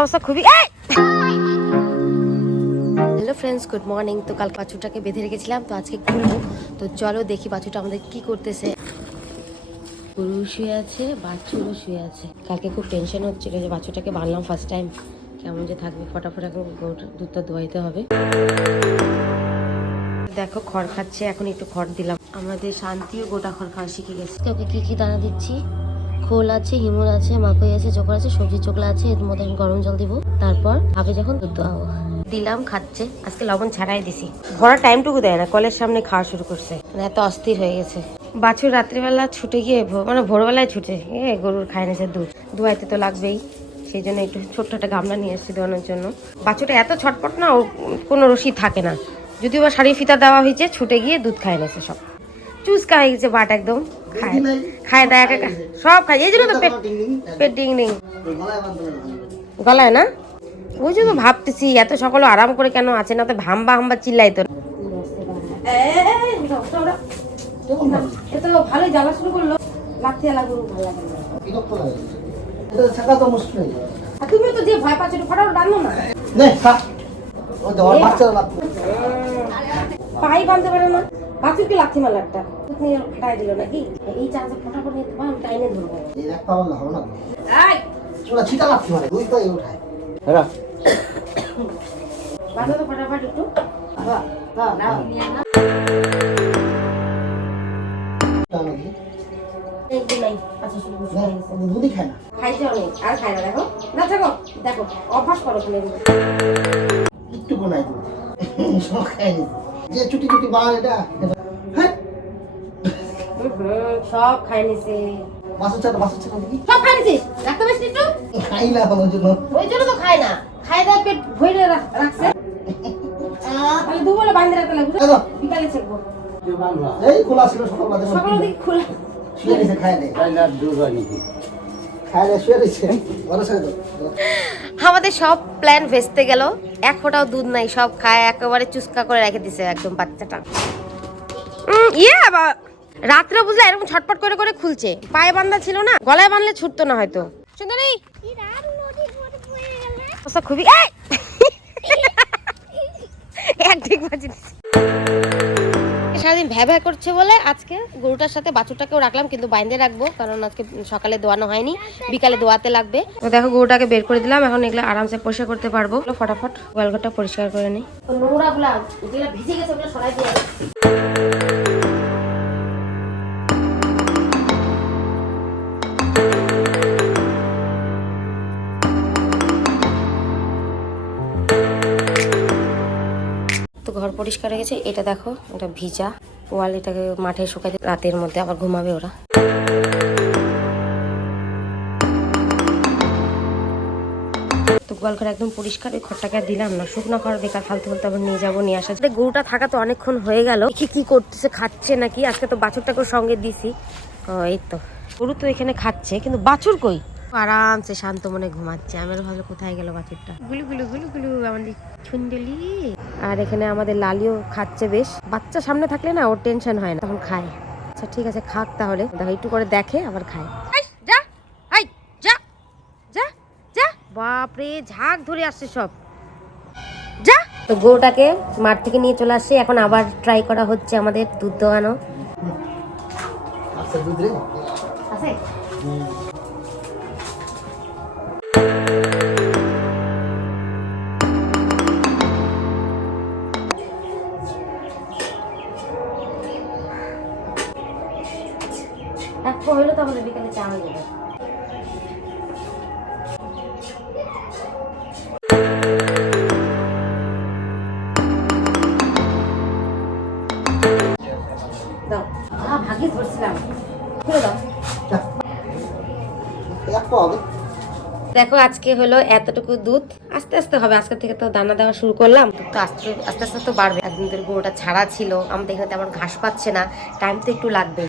অবস্থা খুবই। Hello friends, good morning. তো কাল বাছুরটাকে বেঁধে রেখেছিলাম, তো আজকে খুলবো। তো চলো দেখি বাছুরটা আমাদের কি করতেছে। গরু শুয়ে আছে, বাছুরও শুয়ে আছে। কালকে খুব টেনশন হচ্ছিল যে বাছুরটাকে বাঁধলাম ফার্স্ট টাইম, কেমন যে থাকবে। ফটাফট এখন দুধটা দোয়াইতে হবে। দেখো খড় খাচ্ছে, এখন একটু খড় দিলাম। আমাদের শান্তিও গোটা খড় খাওয়া শিখে গেছে। ওকে কি কি দানা দিচ্ছি, খোল আছে, হিমুর আছে, মাকই আছে, চোখা আছে, সবজি চোখলা আছে। এর মধ্যে আমি গরম জল দিব, তারপর আগে যখন দুধ দেওয়া দিলাম খাচ্ছে। আজকে লবণ ছাড়াই দিছি, ভরা টাইমটুকু দেয় না, কলের সামনে খাওয়া শুরু করছে, মানে এত অস্থির হয়ে গেছে। বাছুর রাত্রিবেলা ছুটে গিয়ে মানে ভোরবেলায় ছুটে গরুর খায় নিয়েছে দুধ, দুয়াইতে তো লাগবেই। সেই জন্য একটু ছোট্ট একটা গামলা নিয়ে এসেছি দোয়ানোর জন্য। বাছুরটা এত ছটপট না, ও কোনো রশি থাকে না, যদিও বা শাড়ি ফিতা দেওয়া হয়েছে, ছুটে গিয়ে দুধ খায় নিয়েছে সব। চুচকা হয়ে গেছে বাট, একদম খায় দেয় একা সব খায়। এই জন্য তো পেট ডিং ডিং গলায় না। ওই জন্য ভাবতেছি এত সকালে আরাম করে কেন আছে না, তো হাম্বা হাম্বা চিল্লাই তো। ভালোই জ্বালা শুরু করলো, লাথি লাগলো, ভালো লাগে না। তুমি তো যে ভয় পাচ্ছ, ফটাফট রান্নো না, পাই বাঁধতে পারে না। বাছুরকে লাথি মারল একটা, নিয়ে খাটাই দিল নাকি। এই চান্সে ফটাফট নিয়ে তোমার টাইনে ধরবো। বাঁধো তো ফটাফট একটু। খাইছে অনেক, আর খায় না। দেখো না, থাকো দেখো, অভ্যাস করো তুমি। একটু বানাই দেবো, সব খাই যে চুটি চুটি বাল এটা সব খাই নিছে। বাসুর ছাড়া দেখি সব খাই নিছে। রাখতে পারছিস একটু? খাই না ওই জন্য তো খায় না, খাই দেয় পেট ভরে রাখছে। তাহলে দুবেলা বাঁধে রাখতে লাগবে, বিকালে ছেড়বো। এই খোলা ছিল সকালবেলা, সকালে দেখি খোলা শুয়ে নিছে, খায় নেই, খায় না, দুধ হয় নাকি, খায় না, শুয়ে নিছে। আমাদের সব প্ল্যান ভেস্তে গেল, এক ফোঁটাও দুধ নাই, সব খায় একেবারে চুস্কা করে রেখে দিছে একদম বাচ্চাটা। রাত্রে বুঝলে এরকম ছটপট করে করে খুলছে, পায়ে বান্ধা ছিল না, গলায় বাঁধলে ছুটতো না হয়তো। সুন্দরী খুবই সারাদিন ভ্যা ভ্যা করছে বলে আজকে গরুটার সাথে বাছুরটাকেও রাখলাম, কিন্তু বাইন্ধে রাখবো, কারণ আজকে সকালে দোয়ানো হয়নি, বিকালে দোয়াতে লাগবে। তো দেখো গরুটাকে বের করে দিলাম, এখন এগুলো আরামসে পরিষ্কার করতে পারবো। ফটাফট গোয়ালঘরটা পরিষ্কার করে নিই। নোংরা গুলা যেগুলো ভিজে গেছে ওগুলো সরাই দিয়ে। তো ঘর পরিষ্কার হয়ে গেছে। এটা দেখো, এটা ভিজা ওয়াল, এটাকে মাঠে শুকাই দিয়ে রাতের মধ্যে আবার ঘুমাবে ওরা। তো গোয়ালঘর একদম পরিষ্কার। ওই খড়টাকে আর দিলাম না, শুকনো খড় বেকার ফালতু ফালতু আবার নিয়ে যাবো, নিয়ে আসা। গরুটা থাকা তো অনেকক্ষণ হয়ে গেল, কি করতেছে, খাচ্ছে নাকি। আজকে তো বাছুরটাকেও সঙ্গে দিছি। এই তো গরু তো এখানে খাচ্ছে, কিন্তু বাছুর কই, আরামসে শান্ত মনে ঘুমাচ্ছে। আমার ভালো কোথায় গেল বাছুরটা। গুলু গুলু গুলু গুলু আমাদের ছুন্দলি। আর এখানে আমাদের লালিও খাচ্ছে বেশ। বাচ্চা সামনে থাকলে না ওর টেনশন হয় না, তখন খায়। আচ্ছা ঠিক আছে, খাক তাহলে। দেখো একটু করে দেখে আবার খায়। যা যা যা যা, বাপরে ঝাঁক ধরে আসছে সব, যা। তো গরুটাকে মাঠ থেকে নিয়ে চলে আসছে, এখন আবার ট্রাই করা হচ্ছে আমাদের দুধ দোয়ানো। আছে এক হইলো তো আমাদের বিকালে চা হয়ে যাবে। ভাগ্যিস বলছিলাম, খুলে দাও। দেখো আজকে হলো এতটুকু দুধ, আস্তে আস্তে হবে। আজকে থেকে তো দানা দেওয়া শুরু করলাম, তো আস্তে আস্তে তো বাড়বে। একদিন ধরে গরুটা ছাড়া ছিল, আমাদের এখানে তেমন ঘাস পাচ্ছে না, টাইম তো একটু লাগবে।